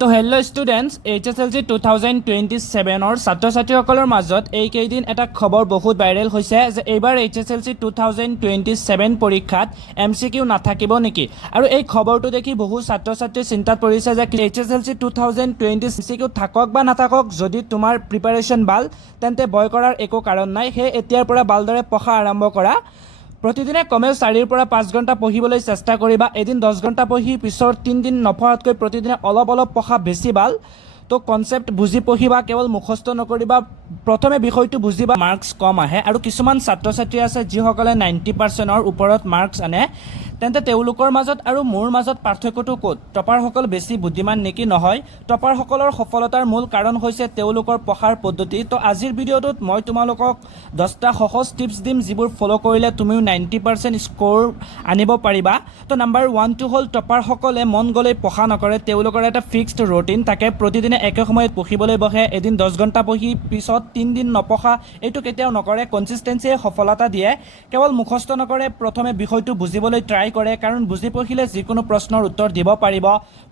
তো hello' students HSLC 2027 ছাত্ৰ ছাত্ৰীসকলৰ মাজত এইকেইদিন এটা খবৰ বহুত ভাইৰেল হৈছে যে এইবাৰ HSLC 2027 পৰীক্ষাত MCQ নাথাকিব নেকি। আৰু এই খবৰটো দেখি বহু ছাত্ৰ ছাত্ৰী চিন্তাত পৰিছে যে HSLC 2020 MCQ থাকক বা নাথাকক, যদি তোমাৰ প্ৰিপাৰেশ্যন ভাল তেন্তে ভয় কৰাৰ একো কাৰণ নাই। সেয়ে এতিয়াৰ পৰা ভালদৰে পঢ়া আৰম্ভ কৰা। প্ৰতিদিনে কমেও 4 পৰা 5 ঘণ্টা পঢ়িবলৈ চেষ্টা কৰিবা। এদিন 10 ঘণ্টা পঢ়ি পিছৰ 3 দিন নপঢ়াতকৈ প্ৰতিদিনে অলপ পঢ়া বেছি ভাল। তো কনচেপ্ট বুজি পঢ়িবা, কেৱল মুখস্থ নকৰিবা। প্ৰথমে বিষয়টো বুজিবা, মাৰ্কছ কম আহে। আৰু কিছুমান ছাত্ৰ ছাত্ৰী আছে যিসকলে 90%ৰ ওপৰত মাৰ্কছ আনে, তেন্তে তেওঁলোকৰ মাজত আৰু মোৰ মাজত পাৰ্থক্যটো ক'ত? টপাৰসকল বেছি বুদ্ধিমান নেকি? নহয়, টপাৰসকলৰ সফলতাৰ মূল কাৰণ হৈছে তেওঁলোকৰ পঢ়াৰ পদ্ধতি। তো আজিৰ ভিডিঅ'টোত মই তোমালোকক 10টা সহজ টিপছ দিম, যিবোৰ ফ'ল' কৰিলে তুমিও 90% স্ক'ৰ আনিব পাৰিবা। তো নাম্বাৰ 1টো হ'ল, টপাৰসকলে মন গ'লেই পঢ়া নকৰে। তেওঁলোকৰ এটা ফিক্সড ৰুটিন থাকে, প্ৰতিদিনে একে সময়ত পঢ়িবলৈ বহে। এদিন 10 ঘণ্টা পঢ়ি পিছত 3 দিন নপঢ়া, এইটো কেতিয়াও নকৰে। কনচিষ্টেঞ্চিয়ে সফলতা দিয়ে। কেৱল মুখস্থ নকৰে, প্ৰথমে বিষয়টো বুজিবলৈ ট্ৰাই কৰে, কাৰণ বুজি পঢ়িলে যিকোনো প্ৰশ্নৰ উত্তৰ দিব পাৰিব।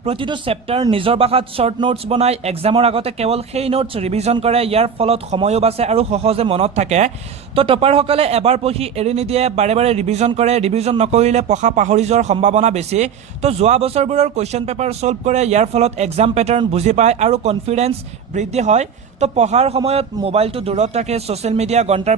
প্ৰতিটো চেপ্টাৰ নিজৰ ভাষাত শ্বৰ্ট নোটছ বনাই এক্সামৰ আগতে কেৱল সেই নোটছ ৰিভিজন কৰে। ইয়াৰ ফলত সময়ো বাচে আৰু সহজে মনত থাকে। তো টপাৰসকলে এবাৰ পঢ়ি এৰি নিদিয়ে, বাৰে বাৰে ৰিভিজন কৰে। ৰিভিজন নকৰিলে পঢ়া পাহৰি যোৱাৰ সম্ভাৱনা বেছি। তো যোৱা বছৰবোৰৰ কুৱেশ্যন পেপাৰ ছল্ভ কৰে। ইয়াৰ ফলত এক্সাম পেটাৰ্ণ বুজি পায় আৰু কনফিডেন্স বৃদ্ধি হয়। তো পঢ়াৰ সময়ত মোবাইলটো দূৰত ৰাখে, ছ'চিয়েল মিডিয়া ঘণ্টাৰ